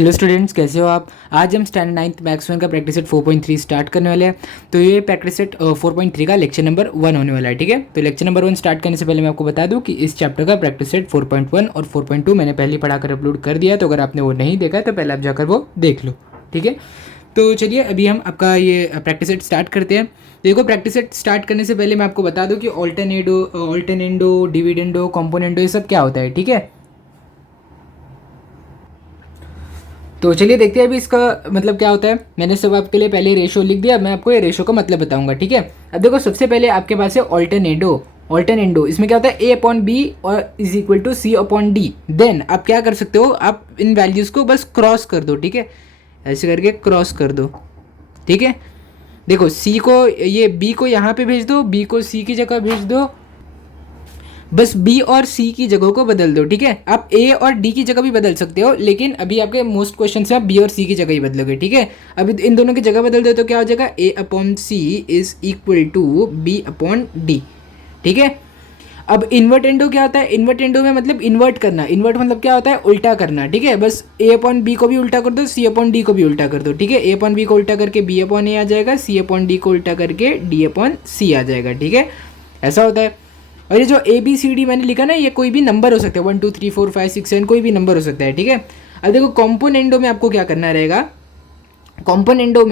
Hello students, कैसे हो आप। आज हम स्टैंडर्ड 9th मैथ्स 1 का प्रैक्टिस सेट 4.3 स्टार्ट करने वाले हैं। तो ये प्रैक्टिस सेट 4.3 का लेक्चर नंबर 1 होने वाला है। ठीक है, तो लेक्चर नंबर 1 स्टार्ट करने से पहले मैं आपको बता दूं कि इस चैप्टर का प्रैक्टिस सेट 4.1 और 4.2 मैंने पहले ही पढ़ाकर अपलोड कर दिया है। तो अगर आपने वो नहीं देखा है तो पहले आप जाकर वो देख लो। ठीक है, तो चलिए अभी हम आपका ये प्रैक्टिस सेट स्टार्ट करते हैं। देखो, प्रैक्टिस सेट स्टार्ट करने से पहले मैं आपको बता दूं कि ऑल्टरनेंडो, डिविडेंडो, कॉम्पोनेंडो, ये सब क्या होता है। ठीक है, तो चलिए देखते हैं अभी इसका मतलब क्या होता है। मैंने सब आपके लिए पहले रेशो लिख दिया, मैं आपको ये रेशो का मतलब बताऊंगा। ठीक है, अब देखो सबसे पहले आपके पास है ऑल्टरनेंडो। इसमें क्या होता है, ए अपॉन बी और is equal to C upon D. Then आप क्या कर सकते हो, आप इन वैल्यूज़ को बस क्रॉस कर दो। ठीक है, ऐसे करके क्रॉस कर दो। ठीक है, देखो सी को, ये बी को यहाँ पे भेज दो, बी को सी की जगह भेज दो, बस बी और सी की जगहों को बदल दो। ठीक है, आप ए और डी की जगह भी बदल सकते हो, लेकिन अभी आपके मोस्ट क्वेश्चन से आप बी और सी की जगह ही बदलोगे। ठीक है, अभी इन दोनों की जगह बदल दो तो क्या हो जाएगा, A upon C is equal to B upon D. ठीक है, अब इन्वर्टेंडो क्या होता है, इन्वर्टेंडो में मतलब इन्वर्ट करना। इन्वर्ट मतलब क्या होता है, उल्टा करना। ठीक है, बस ए अपॉन बी को भी उल्टा कर दो, सी अपॉन डी को भी उल्टा कर दो। ठीक है, ए अपॉन बी को उल्टा करके बी अपॉन ए आ जाएगा, सी अपॉन डी को उल्टा करके डी अपॉन सी आ जाएगा। ठीक है, ऐसा होता है। और ये जो ए बी सी डी मैंने लिखा ना, ये कोई भी नंबर हो सकता है, 1 2 3 4 5 6 7 कोई भी नंबर हो सकता है। ठीक है, अब देखो कॉम्पोनेंडो में आपको क्या करना रहेगा। कॉम्पोनेंडो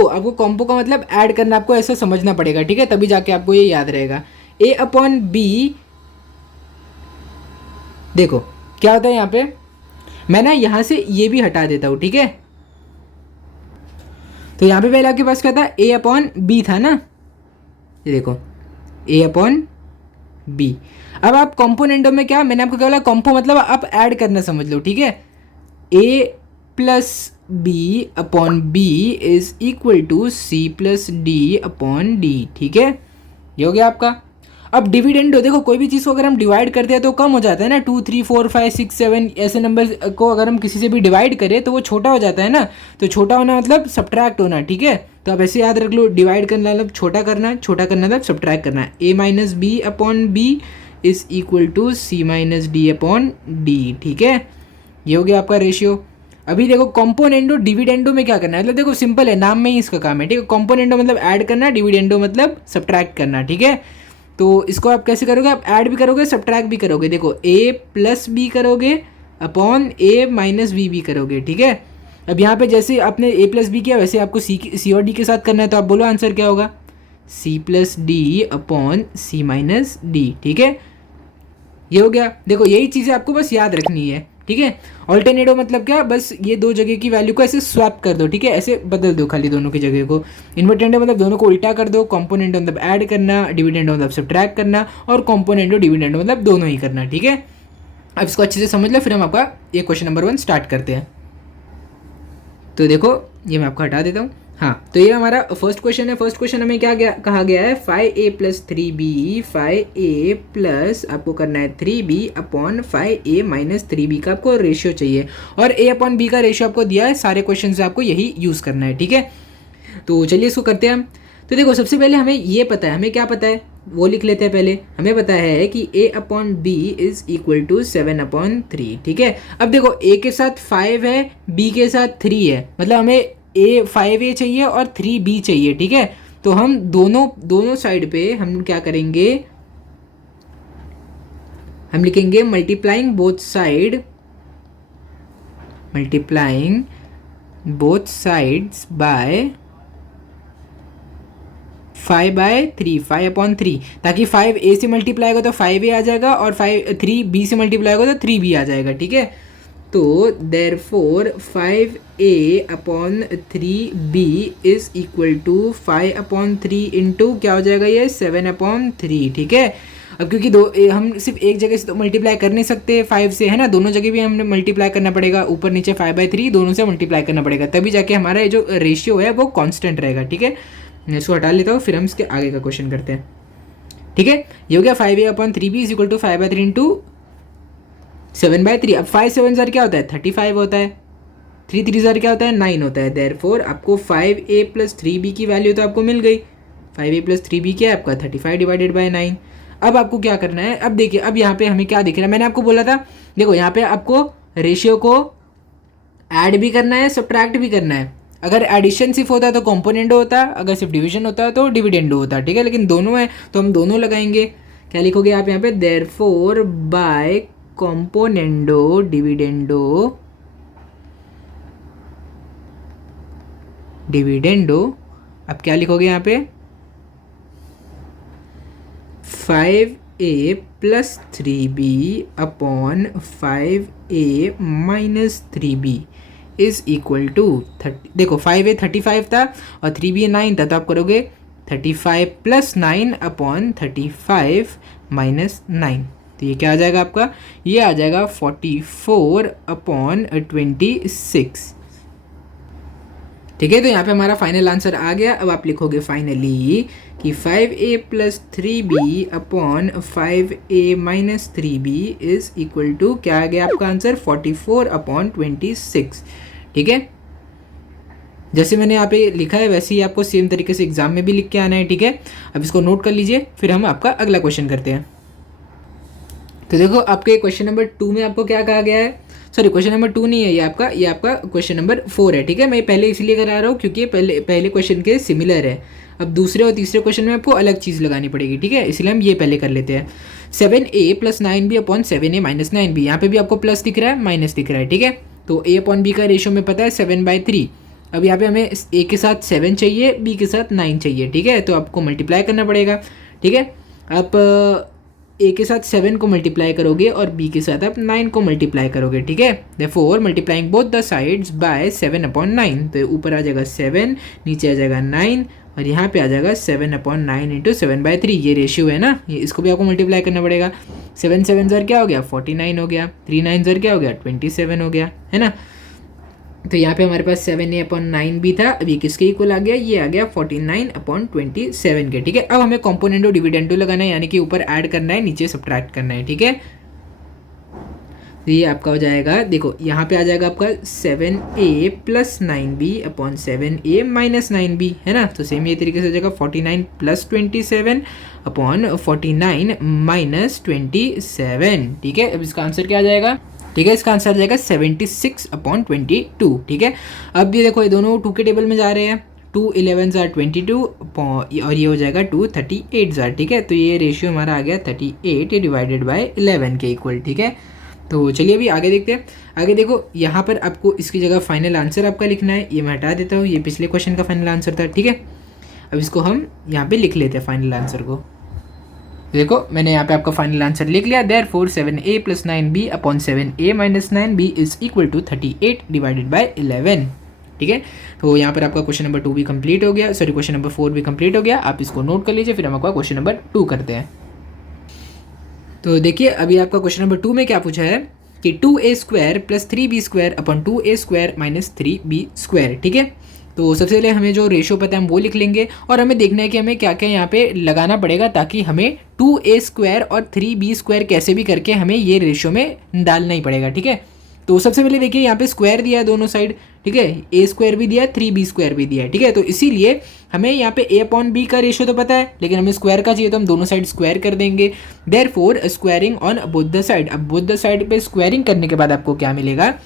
आपको कॉम्पो का मतलब ऐड करना, आपको ऐसा समझना पड़ेगा। ठीक है, तभी जाके आपको ये याद रहेगा। ए अपॉन बी, देखो क्या होता है यहाँ पे, मैं ना यहाँ से ये भी हटा देता हूँ। ठीक है, तो यहाँ पे पहले आपके पास क्या था, ए अपॉन बी था ना, ये देखो ए अपॉन बी। अब आप कॉम्पोनेंटो में क्या, मैंने आपको क्या बोला, कॉम्पो मतलब आप ऐड करना समझ लो। ठीक है, A plus B upon B is equal to C plus D upon D. ठीक है, ये हो गया आपका। अब डिविडेंडो, देखो कोई भी चीज़ को अगर हम डिवाइड करते हैं तो कम हो जाता है ना, 2 3 4 5 6 7 ऐसे नंबर को अगर हम किसी से भी डिवाइड करें तो वो छोटा हो जाता है ना। तो छोटा होना मतलब सब्ट्रैक्ट होना। ठीक है, तो आप ऐसे याद रख लो, डिवाइड करना मतलब छोटा करना, छोटा करना मतलब सब्ट्रैक्ट करना। A minus B upon B is equal to C minus D upon D. ठीक है, ये हो गया आपका रेशियो। अभी देखो कॉम्पोनेंडो डिविडेंडो में क्या करना है, मतलब देखो सिंपल है, नाम में ही इसका काम है। ठीक है, कॉम्पोनेंडो मतलब ऐड करना, डिविडेंडो मतलब सब्ट्रैक्ट करना। ठीक है, तो इसको आप कैसे करोगे, आप ऐड भी करोगे सब्ट्रैक्ट भी करोगे। देखो ए प्लस बी करोगे अपॉन ए माइनस बी भी करोगे। ठीक है, अब यहाँ पे जैसे आपने ए प्लस बी किया वैसे आपको सी और डी के साथ करना है। तो आप बोलो आंसर क्या होगा, सी plus D upon C minus D. ठीक है, ये हो गया। देखो यही चीज़ें आपको बस याद रखनी है। ठीक है, ऑल्टरनेटो मतलब क्या, बस ये दो जगह की वैल्यू को ऐसे स्वैप कर दो। ठीक है, ऐसे बदल दो खाली दोनों की जगह को। इन्वर्टेंडो मतलब दोनों को उल्टा कर दो, कॉम्पोनेंटो मतलब ऐड करना, डिविडेंडो मतलब सब्ट्रैक्ट करना, और कॉम्पोनेंटो डिविडेंडो मतलब दोनों ही करना। ठीक है, अब इसको अच्छे से समझ लो, फिर हम आपका ये क्वेश्चन नंबर 1 स्टार्ट करते हैं। तो देखो ये मैं आपको हटा देता हूँ। हाँ, तो ये हमारा फर्स्ट क्वेश्चन है। फर्स्ट क्वेश्चन हमें क्या कहा गया है, 5a plus 3b, 5a plus आपको करना है 3b upon 5a minus 3b का आपको रेशियो चाहिए, और a अपॉन b का रेशियो आपको दिया है। सारे क्वेश्चन से आपको यही यूज़ करना है। ठीक है, तो चलिए इसको करते हैं हम। तो देखो सबसे पहले हमें ये पता है, हमें क्या पता है वो लिख लेते हैं पहले। हमें पता है कि a upon B is equal to 7 upon 3। ठीक है, अब देखो a के साथ 5 है, b के साथ 3 है, मतलब हमें 5a चाहिए और 3b चाहिए। ठीक है, तो हम दोनों साइड पे हम क्या करेंगे, हम लिखेंगे multiplying both sides by 5/3, 5 upon 3, ताकि 5a से मल्टीप्लाई होगा तो 5a आ जाएगा, और 3b से मल्टीप्लाई होगा तो 3b आ जाएगा। ठीक है, तो therefore 5a upon 3b is equal to 5 upon 3 into क्या हो जाएगा ये 7 अपॉन 3। ठीक है, अब क्योंकि हम सिर्फ एक जगह से तो मल्टीप्लाई कर नहीं सकते 5 से, है ना, दोनों जगह भी हमने मल्टीप्लाई करना पड़ेगा, ऊपर नीचे 5/3 दोनों से मल्टीप्लाई करना पड़ेगा, तभी जाके हमारा ये जो रेशियो है वो कांस्टेंट रहेगा। ठीक है, मैं इसको हटा लेता हूँ, फिर हम इसके आगे का क्वेश्चन करते हैं। ठीक है, ये हो गया 5a upon 3b is equal to 5/3 into 7/3। अब 5 7 ज़र क्या होता है, 35 होता है, 3 3 ज़र क्या होता है, 9 होता है। देयरफॉर आपको 5a प्लस 3b की वैल्यू तो आपको मिल गई। 5a प्लस 3b क्या है आपका 35 डिवाइडेड बाई 9। अब आपको क्या करना है, अब देखिए अब यहाँ पे हमें क्या दिख रहा है, मैंने आपको बोला था देखो यहाँ पे आपको रेशियो को ऐड भी करना है, सब्ट्रैक्ट भी करना है। अगर एडिशन सिर्फ होता तो कॉम्पोनेंडो होता, अगर सिर्फ डिवीजन होता तो डिविडेंडो होता, ठीक है। लेकिन दोनों है तो हम दोनों लगाएंगे। क्या लिखोगे आप यहाँ पे, देयरफॉर बाय कॉम्पोनेंडो डिविडेंडो अब क्या लिखोगे यहाँ पे, 5a plus 3b upon 5a minus 3b is equal to 30। देखो 5a 35 था और 3b 9 था, तो आप करोगे 35 प्लस 9 अपॉन 35 माइनस 9। तो ये क्या आ जाएगा आपका, ये आ जाएगा 44 अपॉन 26, ठीक है। तो यहाँ पे हमारा फाइनल आंसर आ गया। अब आप लिखोगे फाइनली कि 5a plus 3b upon 5a minus 3b is equal to, क्या आ गया आपका आंसर, 44 अपॉन 26, ठीक है। जैसे मैंने यहाँ पे लिखा है वैसे ही आपको सेम तरीके से एग्जाम में भी लिख के आना है, ठीक है। अब इसको नोट कर लीजिए, फिर हम आपका अगला क्वेश्चन करते हैं। तो देखो आपके क्वेश्चन नंबर 2 में आपको क्या कहा गया है, सॉरी क्वेश्चन नंबर 2 नहीं है ये आपका क्वेश्चन नंबर 4 है, ठीक है। मैं पहले इसलिए करा रहा हूँ क्योंकि पहले क्वेश्चन के सिमिलर है। अब दूसरे और तीसरे क्वेश्चन में आपको अलग चीज़ लगानी पड़ेगी, ठीक है, इसलिए हम ये पहले कर लेते हैं। 7a plus 9b upon 7a minus 9b, यहाँ पे भी आपको प्लस दिख रहा है माइनस दिख रहा है, ठीक है। तो a अपॉन b का रेशियो में पता है 7/3। अब यहाँ पे हमें a के साथ 7 चाहिए, b के साथ 9 चाहिए, ठीक है। तो आपको मल्टीप्लाई करना पड़ेगा, ठीक है। आप a के साथ 7 को मल्टीप्लाई करोगे और b के साथ आप 9 को मल्टीप्लाई करोगे, ठीक है। Therefore multiplying both the sides by 7/9, तो ऊपर आ जाएगा 7, नीचे आ जाएगा 9 और यहाँ पे आ जाएगा 7/9 इंटू 7/3। ये रेशियो है ना, ये इसको भी आपको मल्टीप्लाई करना पड़ेगा। 7 7 ज़र क्या हो गया, 49 हो गया, 3 9 ज़र क्या हो गया, 27 हो गया, है ना। तो यहाँ पे हमारे पास 7a/9 भी था, अब ये किसके इक्वल आ गया, ये आ गया 49/27 के, ठीक है। अब हमें कॉम्पोनेंटो डिविडेंडो लगाना है, यानी कि ऊपर ऐड करना है, नीचे सब्ट्रैक्ट करना है, ठीक है। तो ये आपका हो जाएगा, देखो यहाँ पे आ जाएगा आपका 7a plus 9b upon 7a minus 9b, है ना। तो सेम ये तरीके से हो जाएगा 49 प्लस 27 अपॉन 49 माइनस 27, ठीक है। अब इसका आंसर क्या आ जाएगा, ठीक है, इसका आंसर आ जाएगा 76/22, ठीक है। अब ये देखो ये दोनों 2 के टेबल में जा रहे हैं, 2 11 ज़ार 22 और ये हो जाएगा 2 38 ज़ार, ठीक है। तो ये रेशियो हमारा आ गया 38 डिवाइडेड बाय 11 के इक्वल, ठीक है। तो चलिए अभी आगे देखते हैं। आगे देखो यहाँ पर आपको इसकी जगह फाइनल आंसर आपका लिखना है, ये मैं हटा देता हूँ, ये पिछले क्वेश्चन का फाइनल आंसर था, ठीक है। अब इसको हम यहाँ पे लिख लेते हैं फाइनल आंसर को। देखो मैंने यहाँ पे आपका फाइनल आंसर लिख लिया, therefore 7a plus 9b upon 7a minus 9b is equal to 38 divided by 11, ठीक है। तो यहाँ पर आपका क्वेश्चन नंबर 2 भी कंप्लीट हो गया, सॉरी क्वेश्चन नंबर 4 भी कंप्लीट हो गया। आप इसको नोट कर लीजिए, फिर हम आपका क्वेश्चन नंबर 2 करते हैं। तो देखिए अभी आपका क्वेश्चन नंबर 2 में क्या पूछा है कि 2a square plus 3b square upon 2a square minus 3b square, ठीक है। तो सबसे पहले हमें जो रेशो पता है हम वो लिख लेंगे और हमें देखना है कि हमें क्या क्या यहाँ पे लगाना पड़ेगा ताकि हमें 2a स्क्वायर और 3b स्क्वायर कैसे भी करके हमें ये रेशो में डालना ही पड़ेगा, ठीक है। तो सबसे पहले देखिए यहाँ पे स्क्वायर दिया है दोनों साइड, ठीक है, a स्क्वायर भी दिया है 3b स्क्वायर भी दिया है, ठीक है। तो इसीलिए हमें यहाँ पे a अपॉन b का रेशो तो पता है, लेकिन हमें स्क्वायर का चाहिए तो हम दोनों साइड स्क्वायर कर देंगे। Therefore squaring on both the side, अब बोथ द साइड पे स्क्वायरिंग करने के बाद आपको क्या मिलेगा,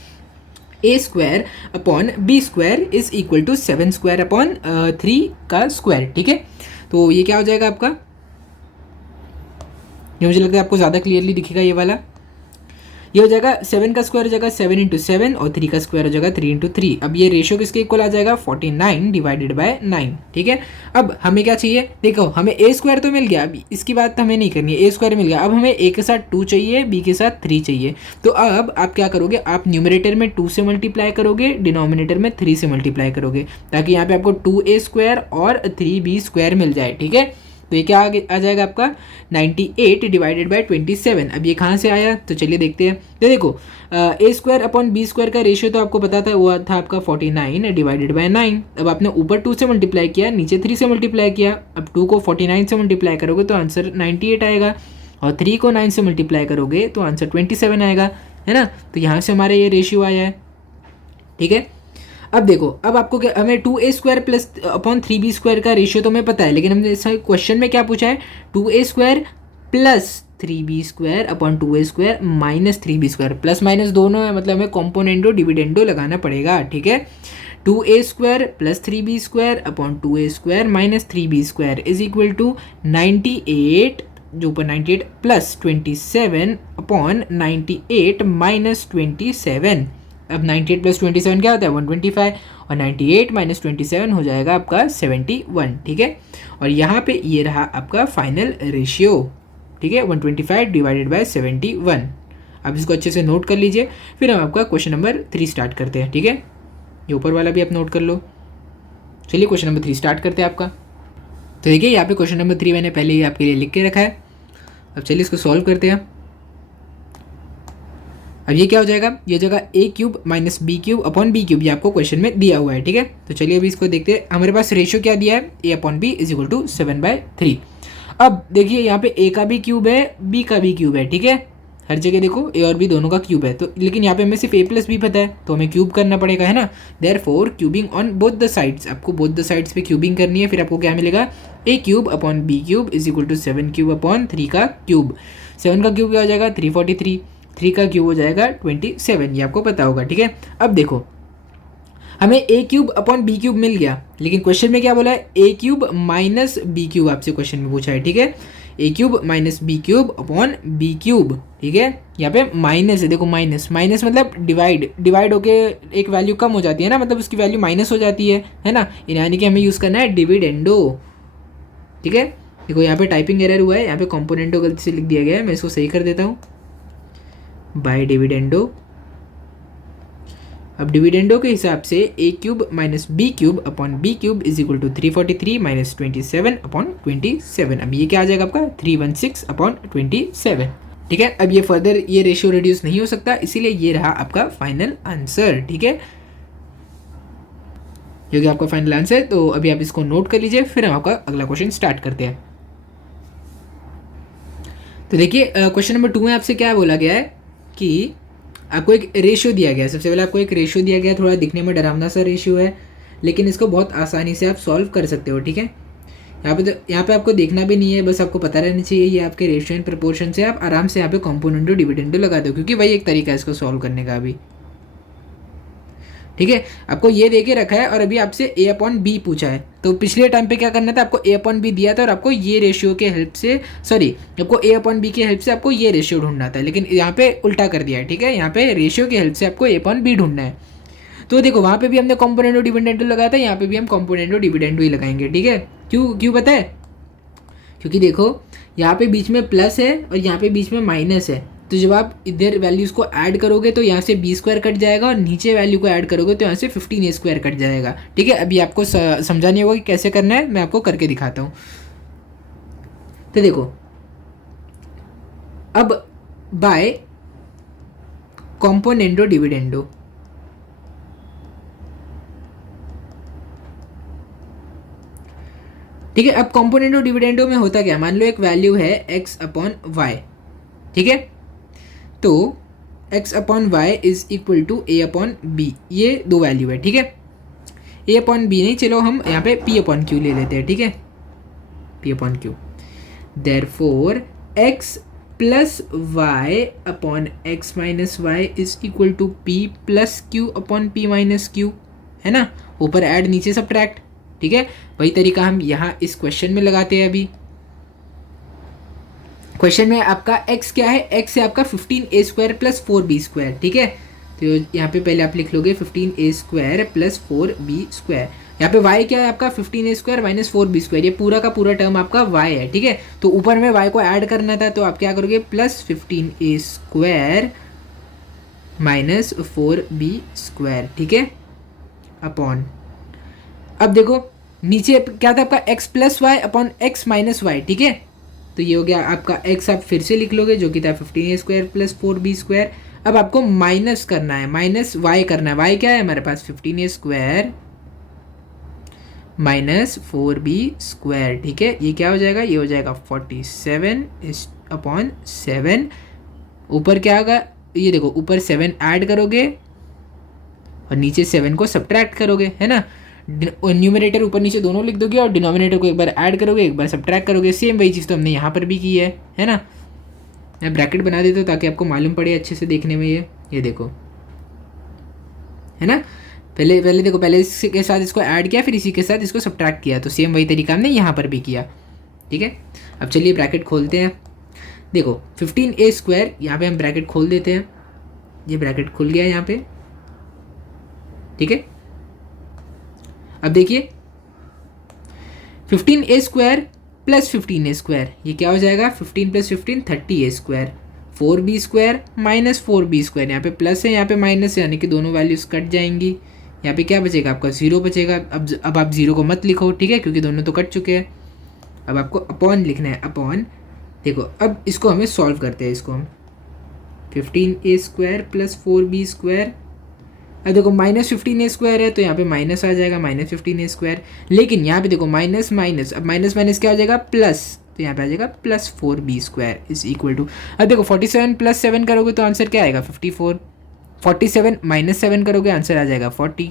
a square upon b square is equal to 7 square upon 3 का स्क्वायर, ठीक है। तो ये क्या हो जाएगा आपका, ये मुझे लगता है आपको ज़्यादा क्लियरली दिखेगा ये वाला, ये हो जाएगा 7 का स्क्वायर हो जाएगा 7 इंटू 7 और 3 का स्क्वायर हो जाएगा 3 इंटू 3। अब ये रेशियो किसके इक्वल आ जाएगा 49 डिवाइडेड बाय 9, ठीक है। अब हमें क्या चाहिए, देखो हमें a स्क्वायर तो मिल गया, अभी इसकी बात हमें नहीं करनी है, a स्क्वायर मिल गया। अब हमें a के साथ 2 चाहिए, b के साथ 3 चाहिए। तो अब आप क्या करोगे, आप न्यूमरेटर में 2 से मल्टीप्लाई करोगे, डिनोमिनेटर में 3 से मल्टीप्लाई करोगे, ताकि यहाँ पे आपको 2a स्क्वायर और 3b स्क्वायर मिल जाए, ठीक है। तो ये क्या आ जाएगा आपका 98 डिवाइडेड बाय 27। अब ये कहाँ से आया, तो चलिए देखते हैं। तो देखो a square upon b square का रेशियो तो आपको पता था, वो था आपका 49 डिवाइडेड बाय 9। अब आपने ऊपर 2 से मल्टीप्लाई किया, नीचे 3 से मल्टीप्लाई किया। अब 2 को 49 से मल्टीप्लाई करोगे तो आंसर 98 आएगा, और 3 को 9 से मल्टीप्लाई करोगे तो आंसर 27 आएगा, है ना। तो यहाँ से हमारे ये रेशियो आया है, ठीक है। अब देखो, अब आपको क्या, हमें 2a square plus upon 3b square का रेशियो तो हमें पता है, लेकिन हमने इस क्वेश्चन में क्या पूछा है 2a square plus 3b² upon 2a² minus 3b², plus minus दोनों है, मतलब हमें कॉम्पोनेंडो डिविडेंडो लगाना पड़ेगा, ठीक है। 2a² plus 3b² upon 2a² minus 3b² is equal to 98, जो ऊपर 98 प्लस 27 अपॉन 98 माइनस 27। अब 98 प्लस 27 क्या होता है 125, और 98 माइनस 27 हो जाएगा आपका 71, ठीक है। और यहाँ पे ये रहा आपका फाइनल रेशियो, ठीक है, 125 डिवाइडेड बाय 71। अब इसको अच्छे से नोट कर लीजिए, फिर हम आपका क्वेश्चन नंबर 3 स्टार्ट करते हैं, ठीक है। ये ऊपर वाला भी आप नोट कर लो। चलिए क्वेश्चन नंबर 3 स्टार्ट करते हैं आपका। तो देखिए यहाँ पे क्वेश्चन नंबर 3 मैंने पहले ही आपके लिए लिख के रखा है। अब चलिए इसको सॉल्व करते हैं। अब ये क्या हो जाएगा, ये हो जाएगा a³ minus b³ upon b³, ये आपको क्वेश्चन में दिया हुआ है, ठीक है। तो चलिए अभी इसको देखते हैं। हमारे पास रेशियो क्या दिया है, a upon b is equal to 7/3। अब देखिए यहाँ पे a का भी क्यूब है, b का भी क्यूब है, ठीक है। हर जगह देखो a और b दोनों का क्यूब है, तो लेकिन यहाँ पे हमें सिर्फ a प्लस b पता है, तो हमें क्यूब करना पड़ेगा, है ना। Therefore cubing on both the sides, आपको बोथ द साइड्स पे क्यूबिंग करनी है। फिर आपको क्या मिलेगा, a³ upon b³ is equal to 7³ upon 3 का क्यूब। 7 का क्यूब क्या हो जाएगा 343, 3 का क्यूब हो जाएगा 27, ये आपको पता होगा, ठीक है। अब देखो हमें a³ अपॉन b³ मिल गया, लेकिन क्वेश्चन में क्या बोला है a³ माइनस b³ आपसे क्वेश्चन में पूछा है, ठीक है। a³ minus b³ upon b³, ठीक है। यहाँ पे माइनस है, देखो माइनस माइनस मतलब डिवाइड होके एक वैल्यू कम हो जाती है ना, मतलब उसकी वैल्यू माइनस हो जाती है ना। यानी कि हमें यूज़ करना है डिविडेंडो, ठीक है। देखो यहाँ पे टाइपिंग एरर हुआ है, यहाँ पे कॉम्पोनेंटो गलती से लिख दिया गया है, मैं इसको सही कर देता हूँ, बाय डिविडेंडो। अब डिविडेंडो के हिसाब से a³ minus b³ upon b³ is equal to 343 minus 27 upon 27। अब ये क्या आ जाएगा आपका 316 अपॉन 27, ठीक है। अब ये फर्दर ये रेशियो रिड्यूस नहीं हो सकता, इसीलिए ये रहा आपका फाइनल आंसर, ठीक है। क्योंकि आपका फाइनल आंसर, तो अभी आप इसको नोट कर लीजिए, फिर हम आपका अगला क्वेश्चन स्टार्ट करते हैं। तो देखिए क्वेश्चन नंबर 2 में आपसे क्या बोला गया है कि आपको एक रेशियो दिया गया है। सबसे पहले आपको एक रेशियो दिया गया है, थोड़ा दिखने में डरावना सा रेशियो है, लेकिन इसको बहुत आसानी से आप सॉल्व कर सकते हो, ठीक है। यहाँ पे आपको देखना भी नहीं है, बस आपको पता रहना चाहिए ये आपके रेशियो एंड प्रोपोर्शन से आप आराम से यहाँ पे कॉम्पोनेंटो डिविडेंडो लगा दो, क्योंकि वही एक तरीका है इसको सॉल्व करने का अभी, ठीक है। आपको ये दे के रखा है और अभी आपसे a अपॉन b पूछा है, तो पिछले टाइम पे क्या करना था, आपको a अपॉन b दिया था और आपको ये रेशियो के हेल्प से, आपको a अपॉन b के हेल्प से आपको ये रेशियो ढूंढना था, लेकिन यहाँ पे उल्टा कर दिया है, ठीक है। यहाँ पे रेशियो के हेल्प से आपको a अपॉन b ढूंढना है। तो देखो वहाँ पे भी हमने कॉम्पोनेंटो डिविडेंडो लगाया था, यहाँ पे भी हम कॉम्पोनेंटो डिविडेंडो ही लगाएंगे, ठीक है। क्यों पता है, क्योंकि देखो यहाँ पे बीच में प्लस है और यहाँ पे बीच में माइनस है, तो जब आप इधर वैल्यूज को ऐड करोगे तो यहाँ से b² कट जाएगा और नीचे वैल्यू को ऐड करोगे तो यहाँ से 15a² कट जाएगा, ठीक है। अभी आपको समझाने होगा कि कैसे करना है, मैं आपको करके दिखाता हूँ। तो देखो अब बाय कॉम्पोनेंटो डिविडेंडो, ठीक है। अब कॉम्पोनेंटो डिविडेंडो में होता क्या, मान लो एक वैल्यू है x अपॉन वाई, ठीक है। तो x upon Y is equal to a upon B, ये दो वैल्यू है, ठीक है। a अपॉन बी नहीं, चलो हम यहाँ पे p अपॉन क्यू ले लेते हैं, ठीक है, p upon Q. Therefore x plus Y upon x minus Y is equal to p plus Q upon p minus Q, है ना। ऊपर ऐड नीचे सब्ट्रैक्ट, ठीक है। वही तरीका हम यहाँ इस क्वेश्चन में लगाते हैं। अभी क्वेश्चन में आपका x क्या है, x है आपका 15a² प्लस 4b², ठीक है। तो यहाँ पे पहले आप लिख लोगे 15a² प्लस 4b²। यहाँ पे y क्या है आपका 15a² माइनस 4b², ये पूरा का पूरा टर्म आपका y है, ठीक है। तो ऊपर में y को ऐड करना था, तो आप क्या करोगे प्लस 15a² माइनस 4b², ठीक है, अपॉन। अब देखो नीचे क्या था आपका x plus Y upon x minus Y, ठीक है। तो ये हो गया आपका x, आप फिर से लिख लोगे जो कि था 15a² प्लस 4b²। अब आपको माइनस करना है, माइनस y करना है। y क्या है हमारे पास 15a² माइनस 4b², ठीक है। ये क्या हो जाएगा, ये हो जाएगा 47 अपॉन 7। ऊपर क्या होगा, ये देखो ऊपर 7 ऐड करोगे और नीचे 7 को सब्ट्रैक्ट करोगे, है ना। न्यूमरेटर ऊपर नीचे दोनों लिख दोगे और डिनोमिनेटर को एक बार ऐड करोगे एक बार सब्ट्रैक्ट करोगे। सेम वही चीज़ तो हमने यहाँ पर भी की है ना। मैं ब्रैकेट बना देता हूँ ताकि आपको मालूम पड़े अच्छे से देखने में। ये देखो, है ना। पहले देखो, पहले इसके साथ इसको ऐड किया, फिर इसी के साथ इसको सब्ट्रैक्ट किया, तो सेम वही तरीका हमने यहाँ पर भी किया, ठीक है। अब चलिए ब्रैकेट खोलते हैं। देखो 15a², यहाँ पे हम ब्रैकेट खोल देते हैं, ये ब्रैकेट खुल गया यहाँ पे, ठीक है। अब देखिए 15a² प्लस 15a², ये क्या हो जाएगा, 15 + 15 30a², 4b² माइनस 4b², यहाँ पे प्लस है यहाँ पे माइनस है, यानी कि दोनों वैल्यूज कट जाएंगी। यहाँ पे क्या बचेगा आपका, 0 बचेगा। अब आप 0 को मत लिखो, ठीक है, क्योंकि दोनों तो कट चुके हैं। अब आपको अपॉन लिखना है, अपॉन। देखो अब इसको हमें सॉल्व करते हैं, इसको हम 15a² प्लस 4b²। अब देखो -15a² है तो यहाँ पे माइनस आ जाएगा, -15a²। लेकिन यहाँ पे देखो माइनस माइनस, अब माइनस माइनस क्या हो जाएगा, प्लस, तो यहाँ पे आ जाएगा plus 4b² is equal to. अब देखो 47 + 7 करोगे तो आंसर क्या आएगा, 54। 47 - 7 करोगे आंसर आ जाएगा 40।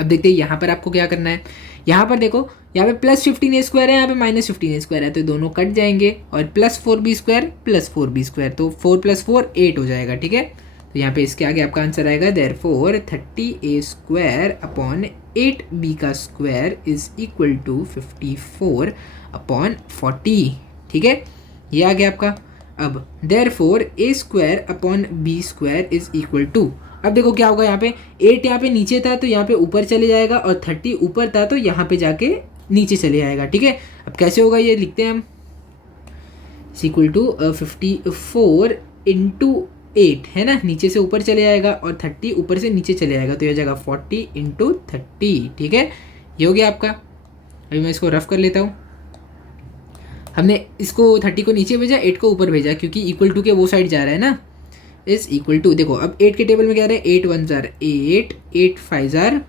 अब देखते हैं यहाँ पर आपको क्या करना है। यहाँ पर देखो, यहाँ पे प्लस 15a² है, यहाँ पे -15a² है, तो दोनों कट जाएंगे, और प्लस 4b² प्लस 4b², तो 4 + 4 8 हो जाएगा, ठीक है। तो यहाँ पे इसके आगे आपका आंसर आएगा therefore 30a² upon 8b² is equal to 54 upon 40, ठीक है, ये आ गया आपका। अब therefore a² upon b² is equal to, अब देखो क्या होगा, यहाँ पे 8 यहाँ पे नीचे था तो यहाँ पे ऊपर चले जाएगा, और 30 ऊपर था तो यहाँ पे जाके नीचे चले जाएगा, ठीक है। अब कैसे होगा ये लिखते हैं हम, इक्वल टू 54 × 8, है ना, नीचे से ऊपर चले जाएगा, और 30 ऊपर से नीचे चले जाएगा, तो ये हो जाएगा 40 × 30, ठीक है, ये हो गया आपका। अभी मैं इसको रफ कर लेता हूँ। हमने इसको 30 को नीचे भेजा, 8 को ऊपर भेजा, क्योंकि इक्वल टू के वो साइड जा रहा है ना, इज इक्वल टू। देखो अब 8 के टेबल में क्या रहा है, 8 1 जार 8, 8 5 जार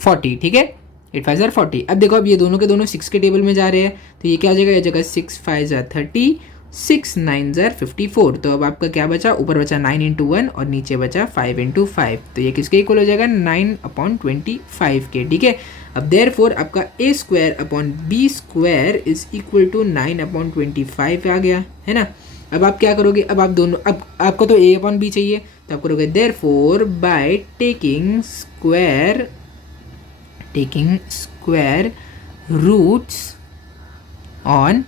40, ठीक है, 8 5 जार 40। अब देखो, अब ये दोनों के दोनों 6 के टेबल में जा रहे हैं, तो ये क्या हो जाएगा, ये जगह 6 5 जार 30, 6 9 जार 54। तो अब आपका क्या बचा, ऊपर बचा 9 × 1 और नीचे बचा 5 × 5, तो ये किसके इक्वल हो जाएगा, 9/25 के, ठीक है। अब देयरफॉर आपका a² upon b² is equal to 9/25 आ गया, है ना। अब आप क्या करोगे, अब आप दोनों, अब आपको तो a/b चाहिए, तो आप करोगे therefore by taking square roots on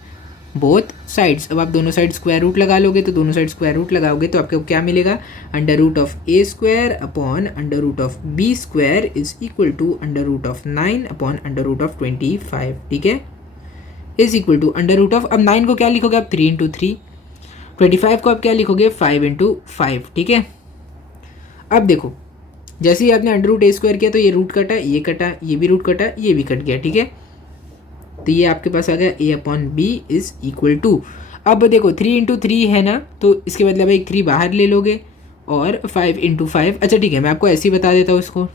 both sides. अब आप दोनों साइड स्क्वायर रूट लगा लोगे, तो दोनों साइड स्क्वायर रूट लगाओगे तो आपको क्या मिलेगा, √(a² upon √(b² is equal to √9 upon √25, ठीक है, इज इक्वल टू √, अब 9 को क्या लिखोगे आप, 3 × 3, 25 को आप क्या लिखोगे, 5 × 5, ठीक है। अब देखो जैसे ही आपने √a² किया तो ये रूट कटा, ये कटा, ये भी रूट कटा, ये भी कट गया, ठीक है। तो ये आपके पास आ गया a/b इज इक्वल टू। अब देखो 3 × 3 है ना, तो इसके बदले भाई 3 बाहर ले लोगे, और 5 × 5, अच्छा ठीक है, मैं आपको ऐसे ही बता देता हूँ इसको।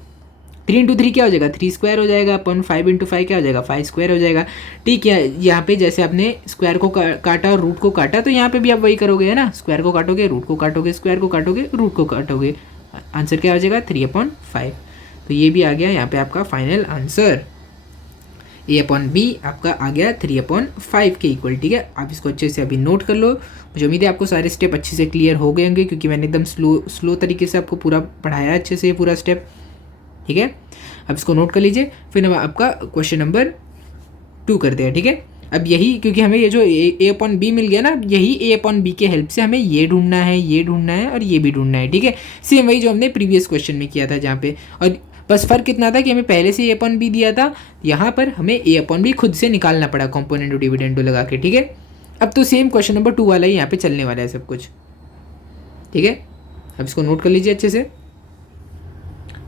3 × 3 क्या हो जाएगा, 3² हो जाएगा, अपन 5 × 5 क्या हो जाएगा, 5² हो जाएगा, ठीक है। यहाँ पे जैसे आपने स्क्वायर को काटा और रूट को काटा, तो यहाँ पे भी आप वही करोगे, है ना, स्क्वायर को काटोगे, रूट को काटोगे, स्क्वायर को काटोगे, रूट को काटोगे, आंसर क्या हो जाएगा, 3/5। तो ये भी आ गया यहाँ पे आपका फाइनल आंसर, a/b आपका आ गया 3/5 के इक्वल, ठीक है। आप इसको अच्छे से अभी नोट कर लो। मुझे उम्मीद है आपको सारे स्टेप अच्छे से क्लियर हो गए होंगे, क्योंकि मैंने एकदम स्लो तरीके से आपको पूरा पढ़ाया अच्छे से पूरा स्टेप, ठीक है। अब इसको नोट कर लीजिए, फिर हम आपका क्वेश्चन नंबर 2 करते हैं, ठीक है। अब यही, क्योंकि हमें ये जो a/b मिल गया ना, यही a/b के हेल्प से हमें ये ढूंढना है, ये ढूंढना है, और ये भी ढूंढना है, ठीक है। सेम वही जो हमने प्रीवियस क्वेश्चन में किया था, जहाँ पे, और बस फ़र्क कितना था कि हमें पहले से a/b दिया था, यहाँ पर हमें a/b खुद से निकालना पड़ा कॉम्पोनेंटो डिविडेंडो लगा के, ठीक है। अब तो सेम क्वेश्चन नंबर 2 वाला ही यहाँ पे चलने वाला है सब कुछ, ठीक है। अब इसको नोट कर लीजिए अच्छे से,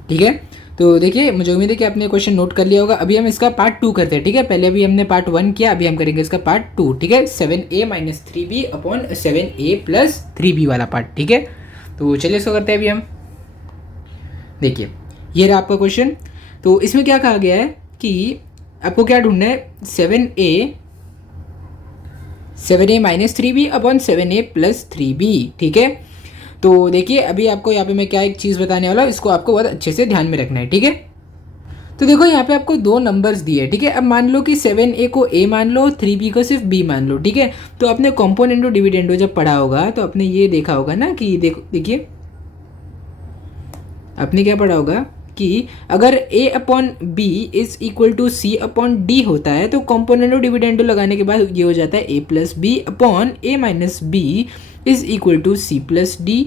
ठीक है। तो देखिए, मुझे उम्मीद है कि आपने क्वेश्चन नोट कर लिया होगा। अभी हम इसका पार्ट 2 करते हैं, ठीक है। पहले अभी हमने पार्ट 1 किया, अभी हम करेंगे इसका पार्ट 2, ठीक है। 7a - 3b upon 7a + 3b वाला पार्ट, ठीक है। तो चलिए इसको करते हैं अभी हम। देखिए ये रहा आपका क्वेश्चन। तो इसमें क्या कहा गया है कि आपको क्या ढूंढना है, 7a - 3b upon 7a + 3b, ठीक है। तो देखिए अभी आपको यहाँ पे मैं क्या एक चीज़ बताने वाला हूँ, इसको आपको बहुत अच्छे से ध्यान में रखना है, ठीक है। तो देखो यहाँ पे आपको दो नंबर्स दिए, ठीक है। अब मान लो कि 7a को a मान लो, 3b को सिर्फ b मान लो, ठीक है। तो अपने कॉम्पोनेंटो डिविडेंडो जब पढ़ा होगा तो आपने ये देखा होगा ना कि देखिए आपने क्या पढ़ा होगा कि अगर a upon B is equal to C upon D होता है तो कॉम्पोनेंटो डिविडेंडो लगाने के बाद ये हो जाता है a plus B upon a minus B is equal to C plus D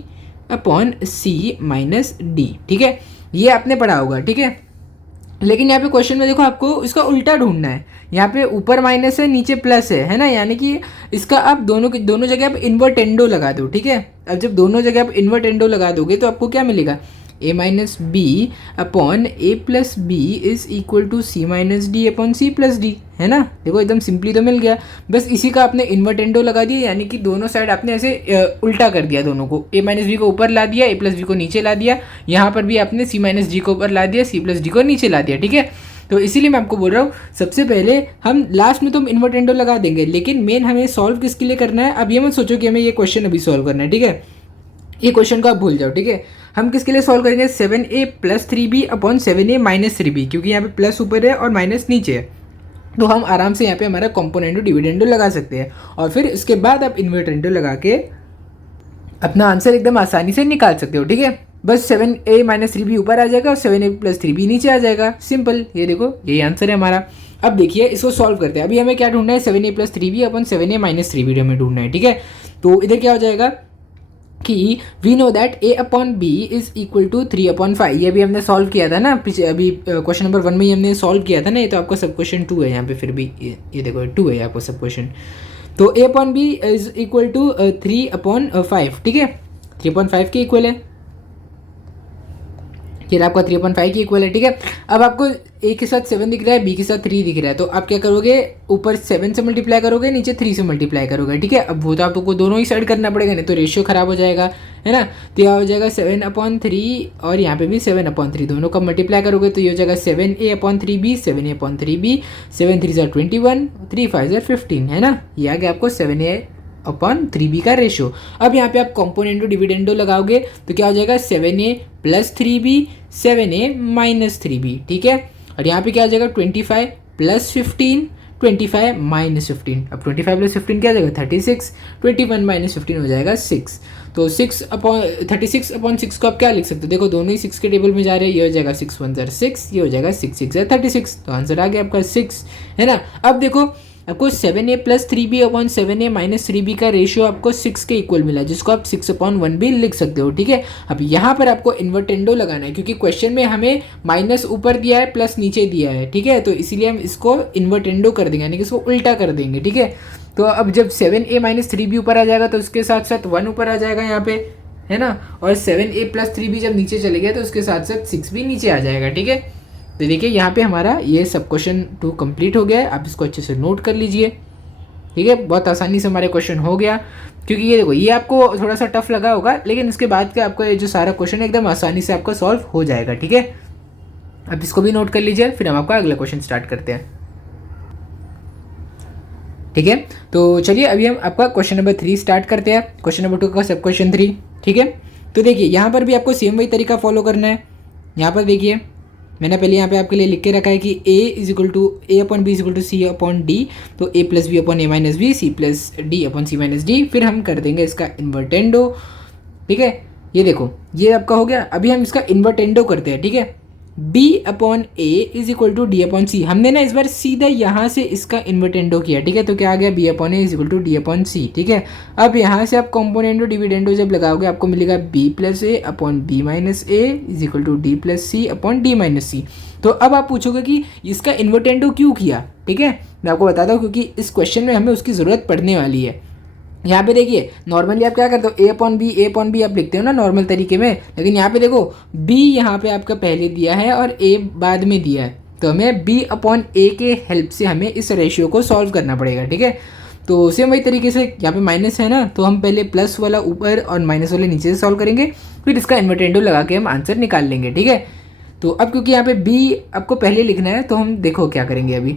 upon C minus D, ठीक है। ये आपने पढ़ा होगा, ठीक है। लेकिन यहाँ पे क्वेश्चन में देखो आपको इसका उल्टा ढूंढना है। यहाँ पे ऊपर माइनस है, नीचे प्लस है ना, यानी कि इसका आप दोनों जगह आप इन्वर्टेंडो लगा दो, ठीक है। अब जब दोनों जगह आप इन्वर्टेंडो लगा दोगे तो आपको क्या मिलेगा, a minus B upon A plus B is equal to C minus D upon C plus D, है ना। देखो एकदम सिंपली तो मिल गया, बस इसी का आपने इन्वर्टेंडो लगा दिया, यानी कि दोनों साइड आपने ऐसे उल्टा कर दिया, दोनों को a माइनस बी को ऊपर ला दिया, a प्लस बी को नीचे ला दिया। यहाँ पर भी आपने c माइनस डी को ऊपर ला दिया, c प्लस डी को नीचे ला दिया, ठीक है। तो इसीलिए मैं आपको बोल रहा हूँ सबसे पहले हम लास्ट में तो हम इन्वर्टेंडो लगा देंगे, लेकिन मेन हमें सॉल्व किसके लिए करना है। अब ये मत सोचो कि हमें ये क्वेश्चन अभी सॉल्व करना है, ठीक है। ये क्वेश्चन को आप भूल जाओ, ठीक है। हम किसके लिए सॉल्व करेंगे, 7a plus 3b upon 7a minus 3b, क्योंकि यहाँ पे प्लस ऊपर है और माइनस नीचे है, तो हम आराम से यहाँ पे हमारा कॉम्पोनेंटो डिविडेंडो लगा सकते हैं। और फिर इसके बाद आप इन्वर्टेंडो लगा के अपना आंसर एकदम आसानी से निकाल सकते हो, ठीक है। बस 7a माइनस 3b ऊपर आ जाएगा और 7a प्लस 3b नीचे आ जाएगा, सिंपल। ये देखो यही आंसर है हमारा। अब देखिए इसको सॉल्व करते हैं। अभी हमें क्या ढूंढना है, 7a plus 3b upon 7a minus 3b हमें ढूंढना है, ठीक है। तो इधर क्या हो जाएगा कि we know that a upon B is equal to 3 upon 5। ये भी हमने सॉल्व किया था ना पीछे, अभी क्वेश्चन नंबर 1 में ही हमने सॉल्व किया था ना। ये तो आपका सब क्वेश्चन 2 है यहाँ पे, फिर भी ये देखो 2 है आपको सब क्वेश्चन। तो a upon B is equal to 3 upon 5, ठीक है। 3.5 के इक्वल है, ये आपका 3.5 की इक्वल है, ठीक है। अब आपको a के साथ 7 दिख रहा है, b के साथ 3 दिख रहा है, तो आप क्या करोगे, ऊपर 7 से मल्टीप्लाई करोगे, नीचे 3 से मल्टीप्लाई करोगे, ठीक है। अब वो तो आपको दोनों ही साइड करना पड़ेगा, नहीं तो रेशियो खराब हो जाएगा, है ना। तो यह हो जाएगा 7/3 और यहाँ पे भी 7/3, दोनों का मल्टीप्लाई करोगे तो ये हो जाएगा 7a/3b, 7a/3b, 7 3 ज़ा 21, 3 5 ज़ा 15, है ना। ये आ गया आपको 7a/3b का रेशियो। अब यहाँ पे आप कॉम्पोनेंटो डिविडेंडो लगाओगे तो क्या हो जाएगा, 7a plus 3b, 7a minus 3b, ठीक है। और यहाँ पे क्या हो जाएगा, 25 प्लस 15, 25 माइनस 15। अब 25 प्लस 15 क्या हो जाएगा, 36, 21 माइनस 15 हो जाएगा 6। तो 36/6 को आप क्या लिख सकते हो, देखो दोनों ही 6 के टेबल में जा रहे हैं। ये हो जाएगा 6 1 ज़ा 6, ये हो जाएगा 6 6 ज़ा 36, तो आंसर आ गया आपका 6, है ना। अब देखो आपको 7a plus 3b upon 7a minus 3b का रेशियो आपको 6 के इक्वल मिला, जिसको आप 6/1 भी लिख सकते हो, ठीक है। अब यहाँ पर आपको इन्वर्टेंडो लगाना है, क्योंकि क्वेश्चन में हमें माइनस ऊपर दिया है, प्लस नीचे दिया है, ठीक है। तो इसीलिए हम इसको इन्वर्टेंडो कर देंगे, यानी कि इसको उल्टा कर देंगे, ठीक है। तो अब जब 7a माइनस 3b ऊपर आ जाएगा तो उसके साथ साथ 1 ऊपर आ जाएगा यहाँ पे, है ना। और 7a प्लस 3b जब नीचे चले गया तो उसके साथ साथ 6 भी नीचे आ जाएगा, ठीक है। तो देखिए यहाँ पे हमारा ये सब क्वेश्चन 2 कंप्लीट हो गया है। आप इसको अच्छे से नोट कर लीजिए, ठीक है। बहुत आसानी से हमारे क्वेश्चन हो गया, क्योंकि ये देखो ये आपको थोड़ा सा टफ लगा होगा, लेकिन इसके बाद के आपका ये जो सारा क्वेश्चन है एकदम आसानी से आपका सॉल्व हो जाएगा, ठीक है। अब इसको भी नोट कर लीजिए, फिर हम आपका अगला क्वेश्चन स्टार्ट करते हैं, ठीक है। तो चलिए अभी हम आपका क्वेश्चन नंबर 3 स्टार्ट करते हैं। क्वेश्चन नंबर 2 का सब क्वेश्चन 3, ठीक है। तो देखिए यहाँ पर भी आपको सेम वही तरीका फॉलो करना है। यहाँ पर देखिए मैंने पहले यहाँ पे आपके लिए लिख के रखा है कि a upon B is equal to C upon D, तो a plus B upon A minus B, C plus D upon C minus D. फिर हम कर देंगे इसका इन्वर्टेंडो, ठीक है। ये देखो ये आपका हो गया। अभी हम इसका इन्वर्टेंडो करते हैं, ठीक है। b upon A is equal to D upon C, हमने ना इस बार सीधा यहाँ से इसका इन्वर्टेंडो किया, ठीक है। तो क्या आ गया, b upon A is equal to D upon C, ठीक है। अब यहाँ से आप कॉम्पोनेंटो डिविडेंडो जब लगाओगे आपको मिलेगा b plus A upon B minus A is equal to D plus C upon D minus C. तो अब आप पूछोगे कि इसका इन्वर्टेंडो क्यों किया, ठीक है। मैं आपको बताता हूँ, क्योंकि इस क्वेश्चन में हमें उसकी ज़रूरत पड़ने वाली है। यहाँ पे देखिए नॉर्मली आप क्या करते हो, ए अपॉन बी आप लिखते हो ना नॉर्मल तरीके में, लेकिन यहाँ पे देखो b यहाँ पे आपका पहले दिया है और a बाद में दिया है, तो हमें b अपॉन ए के हेल्प से हमें इस रेशियो को सॉल्व करना पड़ेगा, ठीक है। तो सेम वही तरीके से यहाँ पे माइनस है ना, तो हम पहले प्लस वाला ऊपर और माइनस वाले नीचे से सॉल्व करेंगे, फिर इसका इन्वर्टेंडो लगा के हम आंसर निकाल लेंगे, ठीक है। तो अब क्योंकि यहाँ पे b आपको पहले लिखना है, तो हम देखो क्या करेंगे अभी।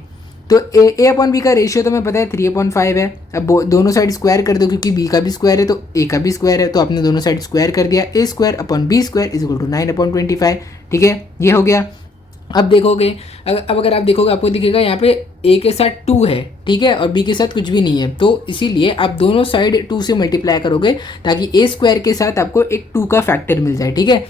तो ए अपॉन बी का रेशियो तो हमें पता है 3/5 है। अब दोनों साइड स्क्वायर कर दो, क्योंकि b का भी स्क्वायर है तो a का भी स्क्वायर है, तो आपने दोनों साइड स्क्वायर कर दिया। a² upon b² is equal to 9/25, ठीक है। ये हो गया। अब देखोगे, अब अगर आप देखोगे आपको दिखेगा यहाँ पे ए के साथ 2 है, ठीक है, और बी के साथ कुछ भी नहीं है, तो इसीलिए आप दोनों साइड 2 से मल्टीप्लाई करोगे ताकि ए स्क्वायर के साथ आपको एक 2 का फैक्टर मिल जाए, ठीक है।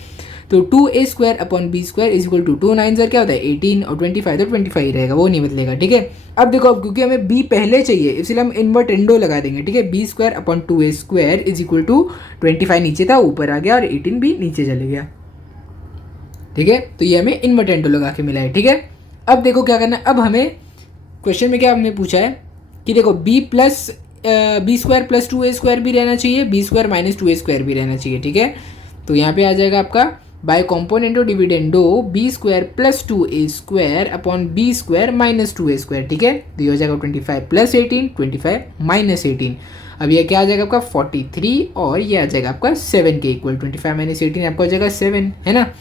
तो 2a² upon B square is equal to 2 9 sir क्या होता है 18 और 25 तो 25 ही रहेगा, वो नहीं बदलेगा, ठीक है। अब देखो, अब क्योंकि हमें b पहले चाहिए इसलिए हम इन्वर्टेंडो लगा देंगे, ठीक है। b² upon 2a² is equal to 25 नीचे था ऊपर आ गया और 18 भी नीचे चले गया, ठीक है। तो ये हमें इन्वर्टेंडो लगा के मिला है, ठीक है। अब देखो क्या करना है, अब हमें क्वेश्चन में क्या हमने पूछा है कि देखो b² प्लस 2a² भी रहना चाहिए, b² माइनस 2a² भी रहना चाहिए, ठीक है। तो यहाँ पे आ जाएगा आपका by componendo dividendo b² plus 2a² upon b² minus 2a², ठीक है। तो ये हो जाएगा 25 प्लस 18, 25 माइनस 18। अब ये क्या आ जाएगा आपका 43 और ये आ जाएगा आपका 7 के इक्वल, 25 माइनस 18 आपका हो जाएगा 7, है ना।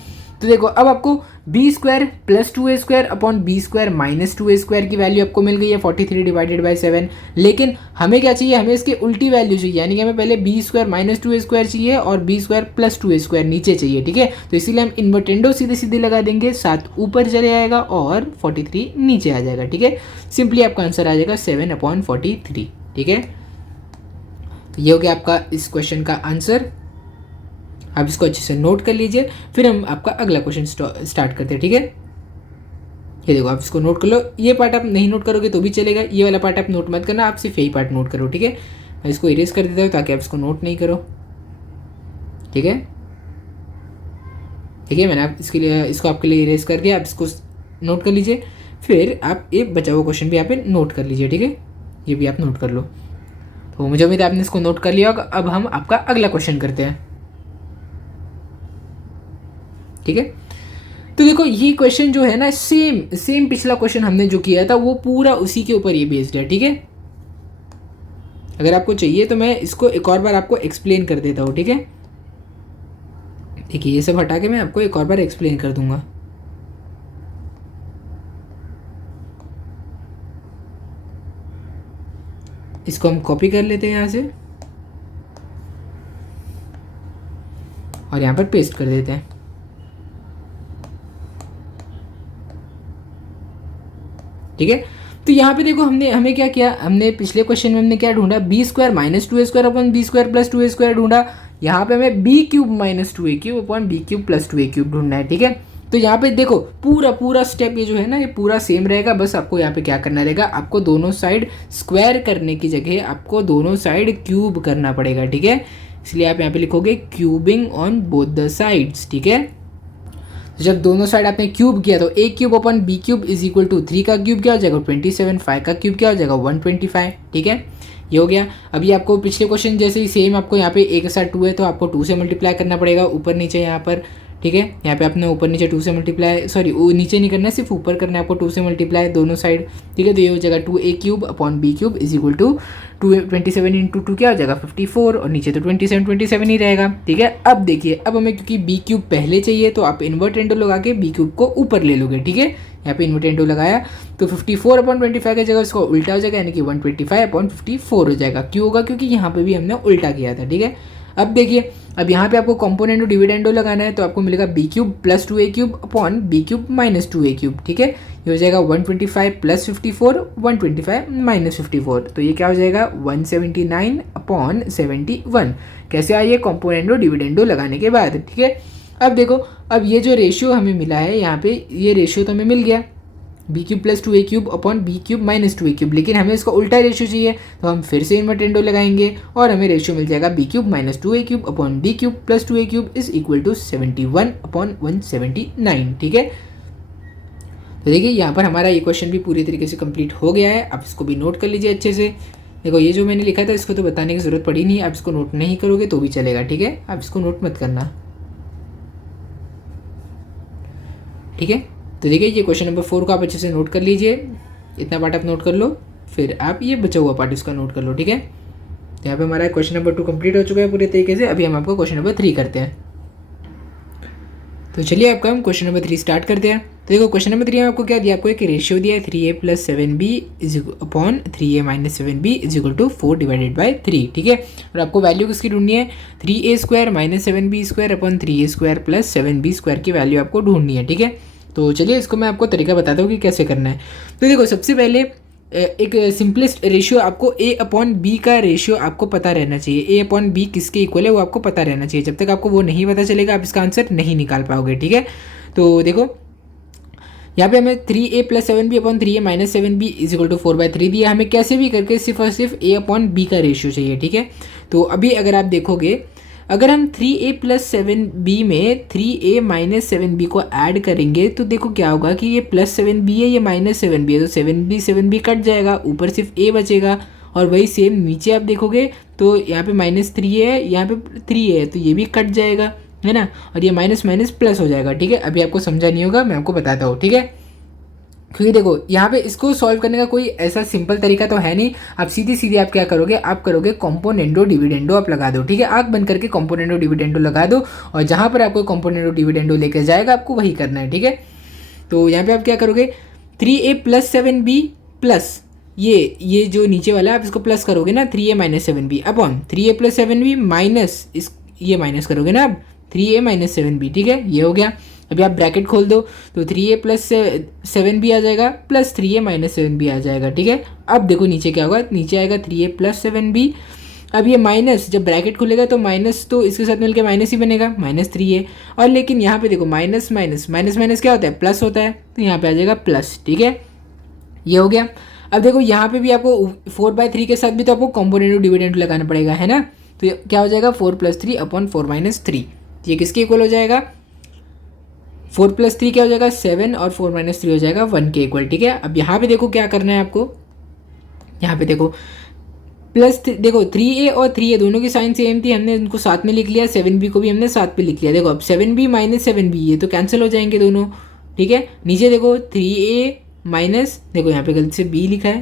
तो देखो अब आपको b² plus 2a² upon b² minus 2a² की वैल्यू आपको मिल गई है 43 डिवाइडेड बाई 7, लेकिन हमें क्या चाहिए, हमें इसके उल्टी वैल्यू चाहिए, यानी कि हमें पहले b² माइनस 2a² चाहिए और b² प्लस 2a² नीचे चाहिए, ठीक है। तो इसीलिए हम इन्वर्टेंडो सीधे सीधे लगा देंगे, 7 ऊपर चले आएगा और 43 नीचे आ जाएगा, ठीक है। सिंपली आपका आंसर आ जाएगा 7/43, ठीक है। तो ये हो गया आपका इस क्वेश्चन का आंसर। आप इसको अच्छे से नोट कर लीजिए, फिर हम आपका अगला क्वेश्चन स्टार्ट करते हैं, ठीक है। ये देखो, आप इसको नोट कर लो, ये पार्ट आप नहीं नोट करोगे तो भी चलेगा, ये वाला पार्ट आप नोट मत करना, आप सिर्फ यही पार्ट नोट करो, ठीक है। मैं इसको इरेज कर देता हूँ ताकि आप इसको नोट नहीं करो, ठीक है। ठीक है, मैंने आप इसके लिए इसको आपके लिए इरेज कर दिया, आप इसको नोट कर लीजिए, फिर आप ये बचा हुआ क्वेश्चन भी यहाँ पे नोट कर लीजिए, ठीक है। ये भी आप नोट कर लो। तो मुझे उम्मीद है आपने इसको नोट कर लिया होगा। अब हम आपका अगला क्वेश्चन करते हैं, ठीक है। तो देखो ये क्वेश्चन जो है ना, सेम पिछला क्वेश्चन हमने जो किया था वो पूरा उसी के ऊपर ये बेस्ड है, ठीक है। अगर आपको चाहिए तो मैं इसको एक और बार आपको एक्सप्लेन कर देता हूँ, ठीक है। देखिए, ये सब हटा के मैं आपको एक और बार एक्सप्लेन कर दूंगा। इसको हम कॉपी कर लेते हैं यहाँ से और यहाँ पर पेस्ट कर देते हैं, ठीक है। तो यहाँ पे देखो हमें क्या किया, हमने पिछले क्वेश्चन में हमने क्या ढूंढा, b² minus 2a² upon b² plus 2a² ढूंढा। यहाँ पे हमें b³ minus 2a³ upon b³ plus 2a³ ढूंढना है, ठीक है। तो यहाँ पे देखो पूरा स्टेप ये जो है ना, ये पूरा सेम रहेगा, बस आपको यहाँ पे क्या करना रहेगा, आपको दोनों साइड स्क्वायर करने की जगह आपको दोनों साइड क्यूब करना पड़ेगा, ठीक है। इसलिए आप यहाँ पे लिखोगे cubing on both the sides, ठीक है। तो जब दोनों साइड आपने क्यूब किया तो a³ upon b³ is equal to 3 का क्यूब क्या हो जाएगा 27, 5 का क्यूब क्या हो जाएगा 125, ठीक है। ये हो गया। अभी आपको पिछले क्वेश्चन जैसे ही सेम आपको यहाँ पे a के साथ 2 है तो आपको 2 से मल्टीप्लाई करना पड़ेगा ऊपर नीचे यहाँ पर, ठीक है। यहाँ पे आपने ऊपर नीचे 2 से मल्टीप्लाई, सॉरी नीचे नहीं करना है, सिर्फ ऊपर करना है आपको 2 से मल्टीप्लाई दोनों साइड, ठीक है। तो ये हो जाएगा 2a³ upon b³ is equal to 27 into 2 क्या हो जाएगा 54 और नीचे तो 27 ही रहेगा, ठीक है। अब देखिए, अब हमें क्योंकि b³ पहले चाहिए तो आप इन्वर्टेंडो लगा के b³ को ऊपर ले लोगे, ठीक है। यहाँ पे इन्वर्टेंडो लगाया तो 54 अपॉन 25 की जगह इसको उल्टा हो जाएगा, यानी कि 125 अपॉन 54 हो जाएगा। क्यों होगा, क्योंकि यहाँ पे भी हमने उल्टा किया था, ठीक है। अब देखिए, अब यहाँ पे आपको कॉम्पोनेंटो डिविडेंडो लगाना है तो आपको मिलेगा b³ plus 2a³ upon b³ minus 2a³, ठीक है। ये हो जाएगा 125 प्लस 54, 125 माइनस 54, तो ये क्या हो जाएगा 179 अपॉन 71। कैसे आई ये कॉम्पोनेंटो डिविडेंडो लगाने के बाद, ठीक है। अब देखो, अब ये जो रेशियो हमें मिला है यहाँ पे, ये रेशियो तो हमें मिल गया b³ plus 2a³ upon b³ minus 2a³, लेकिन हमें इसका उल्टा रेशियो चाहिए तो हम फिर से इन्वर्टेंडो लगाएंगे और हमें रेशियो मिल जाएगा b³ minus 2a³ upon b³ plus 2a³ is equal to 71 upon 179, ठीक है। तो देखिए, यहाँ पर हमारा ये क्वेश्चन भी पूरी तरीके से कंप्लीट हो गया है। आप इसको भी नोट कर लीजिए अच्छे से। देखो, ये जो मैंने लिखा था इसको तो बताने की ज़रूरत पड़ी नहीं, आप इसको नोट नहीं करोगे तो भी चलेगा, ठीक है। आप इसको नोट मत करना, ठीक है। तो देखिए, ये क्वेश्चन नंबर 4 को आप अच्छे से नोट कर लीजिए, इतना पार्ट आप नोट कर लो, फिर आप ये बचा हुआ पार्ट इसका नोट कर लो, ठीक है। तो यहाँ पे हमारा क्वेश्चन नंबर 2 कंप्लीट हो चुका है पूरे तरीके से। अभी हम आपको क्वेश्चन नंबर 3 करते हैं। तो चलिए आपका हम क्वेश्चन नंबर 3 स्टार्ट करते हैं। तो देखो, क्वेश्चन नंबर 3 में आपको क्या दिया, आपको एक रेशियो दिया है 3a plus 7b is upon 3a minus 7b is equal to 4 divided by 3, ठीक है। और आपको वैल्यू किसकी ढूंढनी है, 3a² minus 7b² upon 3a² plus 7b² की वैल्यू आपको ढूंढनी है, ठीक है। तो चलिए इसको मैं आपको तरीका बताता हूँ कि कैसे करना है। तो देखो सबसे पहले एक सिंपलेस्ट रेशियो आपको ए अपॉन बी का रेशियो आपको पता रहना चाहिए। ए अपॉन बी किसके इक्वल है वो आपको पता रहना चाहिए। जब तक आपको वो नहीं पता चलेगा आप इसका आंसर नहीं निकाल पाओगे, ठीक है। तो देखो यहाँ पे हमें 3a plus 7b upon 3a minus 7b is equal to 4/3 दिया। हमें कैसे भी करके सिर्फ और सिर्फ a अपॉन b का रेशियो चाहिए, ठीक है। तो अभी अगर आप देखोगे, अगर हम 3a प्लस 7b में 3a माइनस 7b को ऐड करेंगे तो देखो क्या होगा कि ये प्लस 7b है, ये माइनस 7b है, तो 7b कट जाएगा, ऊपर सिर्फ a बचेगा। और वही सेम नीचे आप देखोगे तो यहाँ पे -3 है, यहाँ पे 3 है, तो ये भी कट जाएगा, है ना। और ये माइनस माइनस प्लस हो जाएगा, ठीक है। अभी आपको समझा नहीं होगा, मैं आपको बताता हूँ, ठीक है। क्योंकि देखो यहाँ पे इसको सॉल्व करने का कोई ऐसा सिंपल तरीका तो है नहीं। आप सीधी सीधी आप क्या करोगे, आप करोगे कॉम्पोनेंडो डिविडेंडो आप लगा दो, ठीक है। आंख बंद करके कॉम्पोनेंडो डिविडेंडो लगा दो और जहाँ पर आपको कॉम्पोनेंडो डिविडेंडो लेकर जाएगा आपको वही करना है, ठीक है। तो यहाँ पे आप क्या करोगे, 3a प्लस 7b प्लस ये जो नीचे वाला है आप इसको प्लस करोगे ना, 3a minus 7b upon 3a plus 7b minus इस ये माइनस करोगे ना आप 3a माइनस 7b, ठीक है। ये हो गया। अभी आप ब्रैकेट खोल दो तो 3a प्लस 7b आ जाएगा प्लस 3a माइनस 7b आ जाएगा, ठीक है। अब देखो नीचे क्या होगा, नीचे आएगा 3a प्लस 7b। अब ये माइनस जब ब्रैकेट खुलेगा तो माइनस तो इसके साथ मिलकर माइनस ही बनेगा, -3a। और लेकिन यहाँ पे देखो माइनस माइनस माइनस माइनस क्या होता है, प्लस होता है, तो यहाँ पे आ जाएगा प्लस, ठीक है। ये हो गया। अब देखो यहाँ पे भी आपको 4/3 के साथ भी तो आपको कॉम्पोनेंट डिविडेंड लगाना पड़ेगा, है ना। तो ये क्या हो जाएगा, 4 + 3 अपॉन 4 - 3। ये किसके इक्वल हो जाएगा, 4 + 3 क्या हो जाएगा 7 और 4 - 3 हो जाएगा 1 के इक्वल, ठीक है। अब यहाँ पे देखो क्या करना है आपको, यहाँ पे देखो देखो 3a और 3a दोनों की साइन सेम थी, हमने उनको साथ में लिख लिया, 7b को भी हमने साथ में लिख लिया। देखो अब 7b माइनस 7b ये तो कैंसिल हो जाएंगे दोनों, ठीक है। नीचे देखो 3a माइनस, देखो यहाँ पे गलती से b लिखा है,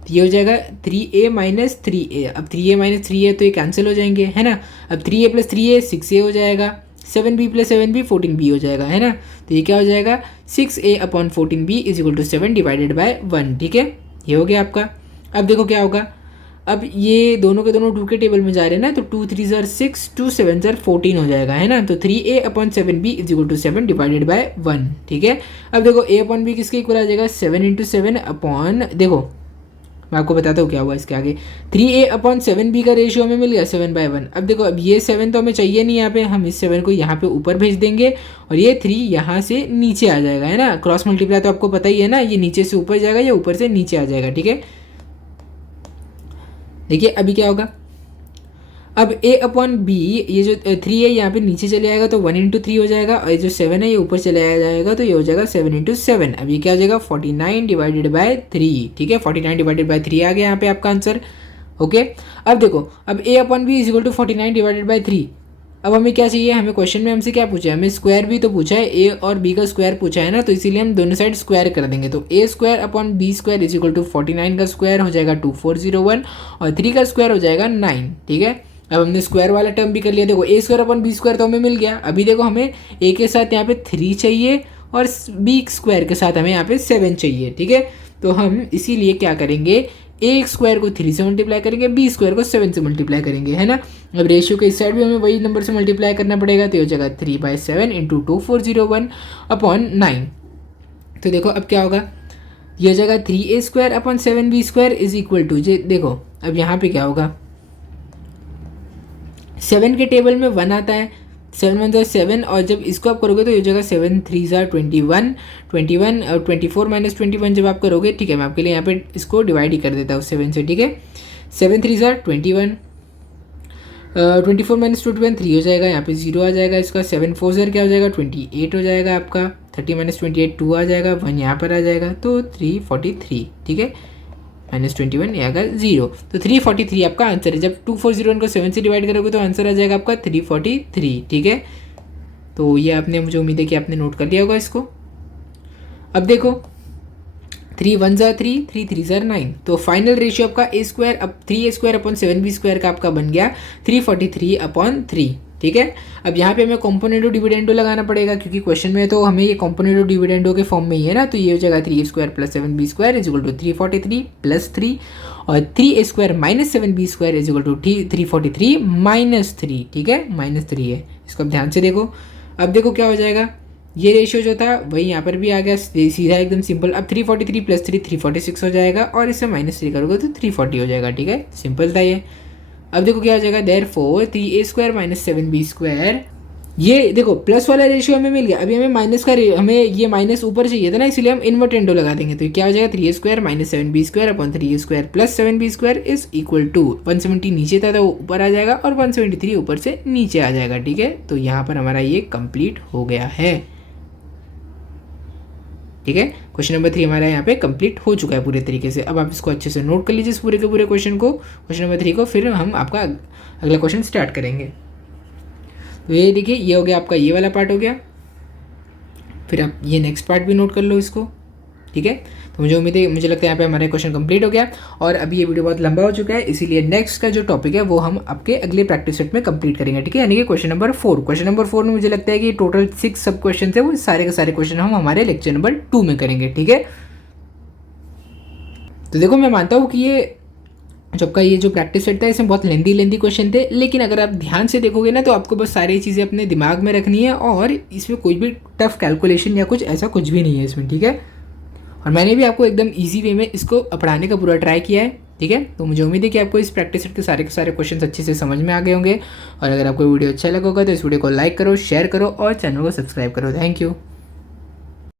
तो ये हो जाएगा 3a माइनस 3a। अब 3a माइनस 3a तो ये कैंसिल हो जाएंगे, है ना। अब 3a प्लस 3a 6a हो जाएगा, 7b प्लस 7b 14b हो जाएगा, है ना। तो ये क्या हो जाएगा 6a upon 14b is equal to 7 divided by 1, ठीक है। ये हो गया आपका। अब देखो क्या होगा, अब ये दोनों के दोनों 2 के टेबल में जा रहे हैं ना, तो 2 3 ज़ार 6 2 7 ज़ार 14 हो जाएगा, है ना। तो 3a upon 7b is equal to 7 divided by 1, ठीक है। अब देखो a अपॉन b किसके इक्वल आ जाएगा, 7 × 7 अपॉन, देखो मैं आपको बताता हूँ क्या हुआ इसके आगे, 3a अपॉन 7b का रेशियो हमें मिल गया 7/1। अब देखो अब ये 7 तो हमें चाहिए नहीं यहाँ पे, हम इस 7 को यहाँ पे ऊपर भेज देंगे और ये 3 यहाँ से नीचे आ जाएगा, है ना। क्रॉस मल्टीप्लाई तो आपको पता ही है ना, ये नीचे से ऊपर जाएगा, ये ऊपर से नीचे आ जाएगा, ठीक है। देखिए अभी क्या होगा, अब a अपॉन b, ये जो 3 है यहाँ पे नीचे चले आएगा तो 1 × 3 हो जाएगा, और ये जो 7 है ये ऊपर चले जाएगा तो ये हो जाएगा 7 × 7। अब ये क्या हो जाएगा 49 डिवाइडेड बाय 3, ठीक है। 49 डिवाइडेड बाय 3 आ गया यहाँ पे आपका आंसर, ओके। अब देखो अब a upon b is equal to 49 divided by 3। अब हमें क्या चाहिए, हमें क्वेश्चन में हमसे क्या पूछा है, हमें स्क्वायर भी तो पूछा है, a और b का स्क्वायर पूछा है ना, तो इसीलिए हम दोनों साइड स्क्वायर कर देंगे। तो a square upon b square is equal to 49 का स्क्वायर हो जाएगा 2401 और 3 का स्क्वायर हो जाएगा 9, ठीक है। अब हमने स्क्वायर वाला टर्म भी कर लिया। देखो a square upon b square तो हमें मिल गया। अभी देखो हमें a के साथ यहाँ पे 3 चाहिए और b स्क्वायर के साथ हमें यहाँ पे 7 चाहिए, ठीक है। तो हम इसीलिए क्या करेंगे, a स्क्वायर को 3 से मल्टीप्लाई करेंगे, b स्क्वायर को 7 से मल्टीप्लाई करेंगे, है ना। अब रेशियो के इस साइड भी हमें वही नंबर से मल्टीप्लाई करना पड़ेगा, तो ये हो जाएगा 3/7 × 2401 अपॉन 9। तो देखो अब क्या होगा, ये हो जाएगा 3a square upon 7b square is equal to, देखो अब यहाँ पे क्या होगा, 7 के टेबल में 1 आता है, 7 × 1 7, और जब इसको आप करोगे तो ये हो जाएगा 7 × 3 = 21 और 24 - 21 जब आप करोगे, ठीक है। मैं आपके लिए यहाँ पे इसको डिवाइड ही कर देता हूँ 7 से, ठीक है। 7 × 3 = 21, 24 - 21 3 हो जाएगा, यहाँ पे 0 आ जाएगा इसका, 7 × 4 = क्या हो जाएगा 28 हो जाएगा आपका, 30 - 28 2 आ जाएगा, 1 यहाँ पर आ जाएगा, तो 343, ठीक है। -21 ये आएगा 0, तो 343 आपका आंसर है। जब 2401 को 7 से डिवाइड करोगे तो आंसर आ जाएगा आपका 343, ठीक है। तो ये आपने, मुझे उम्मीद है कि आपने नोट कर लिया होगा इसको। अब देखो 3 × 1 = 3, 3 × 3 = 9, तो फाइनल रेशियो आपका a स्क्वायर अब 3a square upon 7b square का आपका बन गया 343/3, ठीक है। अब यहाँ पे हमें कॉम्पोनेंटो डिविडेंडो लगाना पड़ेगा, क्योंकि क्वेश्चन में तो हमें ये कॉम्पोनेंटो डिविडेंडो के फॉर्म में ही है ना। तो ये हो जाएगा 3a square plus 7b square is equal to 343 + 3 और 3a square minus 7b square is equal to 343 - 3, ठीक है, -3 है। इसको अब ध्यान से देखो। अब देखो क्या हो जाएगा, ये रेशियो जो था वही यहाँ पर भी आ गया सीधा एकदम सिंपल। अब 343 प्लस 3 346 हो जाएगा और इससे -3 करोगे तो 340 हो जाएगा, ठीक है, सिंपल था ये। अब देखो क्या हो जाएगा, देयरफॉर 3a² - 7b²। ये देखो प्लस वाला रेशियो हमें मिल गया, अभी हमें माइनस का हमें ये माइनस ऊपर चाहिए था ना, इसलिए हम इन्वर्टेंडो लगा देंगे। तो क्या हो जाएगा, 3a² - 7b² upon 3a² + 7b² is equal to 170 नीचे था तो वो ऊपर आ जाएगा और 173 ऊपर से नीचे आ जाएगा, ठीक है। तो यहाँ पर हमारा ये कंप्लीट हो गया है, ठीक है। क्वेश्चन नंबर 3 हमारा यहाँ पे कंप्लीट हो चुका है पूरे तरीके से। अब आप इसको अच्छे से नोट कर लीजिए इस पूरे के पूरे क्वेश्चन को, क्वेश्चन नंबर 3 को, फिर हम आपका अगला क्वेश्चन स्टार्ट करेंगे। तो ये देखिए, ये हो गया आपका ये वाला पार्ट हो गया, फिर आप ये नेक्स्ट पार्ट भी नोट कर लो इसको, ठीक है। तो मुझे लगता है यहाँ पे हमारा क्वेश्चन कंप्लीट हो गया। और अभी ये वीडियो बहुत लंबा हो चुका है, इसीलिए नेक्स्ट का जो टॉपिक है वो हम आपके अगले प्रैक्टिस सेट में कंप्लीट करेंगे, ठीक है। यानी कि क्वेश्चन नंबर 4। क्वेश्चन नंबर 4 में मुझे लगता है कि टोटल 6 सब क्वेश्चन थे, वो सारे के सारे क्वेश्चन हम हमारे लेक्चर नंबर 2 में करेंगे, ठीक है। तो देखो मैं मानता हूँ कि ये जो आपका ये जो प्रैक्टिस सेट था इसमें बहुत लेंदी क्वेश्चन थे, लेकिन अगर आप ध्यान से देखोगे ना तो आपको बस सारी चीज़ें अपने दिमाग में रखनी है और इसमें कोई भी टफ कैलकुलेशन या कुछ ऐसा कुछ भी नहीं है इसमें, ठीक है। और मैंने भी आपको एकदम ईजी वे में इसको पढ़ाने का पूरा ट्राई किया है, ठीक है। तो मुझे उम्मीद है कि आपको इस प्रैक्टिस सेट के सारे क्वेश्चन अच्छे से समझ में आ गए होंगे। और अगर आपको वीडियो अच्छा लगा होगा तो इस वीडियो को लाइक करो, शेयर करो और चैनल को सब्सक्राइब करो। Thank you.